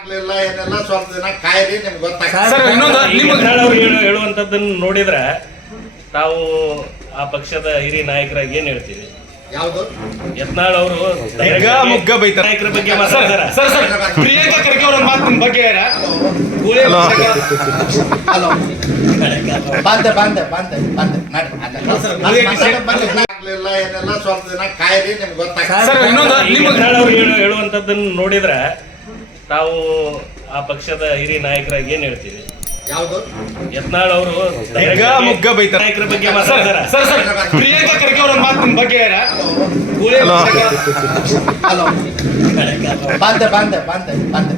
ಆಗ್ಲಿಲ್ಲ ಏನೆಲ್ಲ ಸ್ವಲ್ಪ ದಿನ ಕಾಯಿರಿ ನಿಮ್ಗೆ ಗೊತ್ತಾಗ್ತದೆ. ಸರ್ ಇನ್ನೊಂದು ಯತ್ನಾಳ್ ಹೇಳುವಂತದ್ದನ್ನು ನೋಡಿದ್ರೆ ತಾವು ಆ ಪಕ್ಷದ ಹಿರಿಯ ನಾಯಕರಾಗಿ ಏನ್ ಹೇಳ್ತೀವಿ? ಯಾವುದು ಯತ್ನಾಳ್ ಅವರು ಮುಗ್ಗ ಬೈತಾರೆ ನಾಯಕರ ಬಗ್ಗೆ ಮಾತಾಡ್ತಾರ. ಸರ್ ಸರ್ ಪ್ರಿಯಾಂಕಾ ಖರ್ಗೆ ಅವ್ರ ಮಾತಿನ ಬಗ್ಗೆ ಹಲೋ ಬಂದೆ ಬಂದೆ ಬಂದೆ ಬಂದೆ ಆಗ್ಲಿಲ್ಲ ಏನೆಲ್ಲ ಸ್ವಲ್ಪ ದಿನ ಕಾಯಿರಿ ನಿಮ್ಗೆ ಗೊತ್ತಾಗ್ತದೆ. ಸರ್ ಇನ್ನೊಂದು ಯತ್ನಾಳ್ ಹೇಳುವಂತದ್ದನ್ನು ನೋಡಿದ್ರೆ ತಾವು ಆ ಪಕ್ಷದ ಹಿರಿಯ ನಾಯಕರಾಗಿ ಏನ್ ಹೇಳ್ತೀವಿ? ಯಾವುದು ಯತ್ನಾಳ್ ಅವರು ಮುಗ್ಗ ಬೈತಾರೆ ನಾಯಕರ ಬಗ್ಗೆ ಮಾತಾಡ್ತಾರ. ಸರ್ ಸರ್ ಪ್ರಿಯಾಂಕಾ ಖರ್ಗೆ ಅವ್ರ ಮಾತಿನ ಬಗ್ಗೆ ಹಲೋ ಬಂದೆ ಬಂದೆ ಬಂದೆ ಬಂದೆ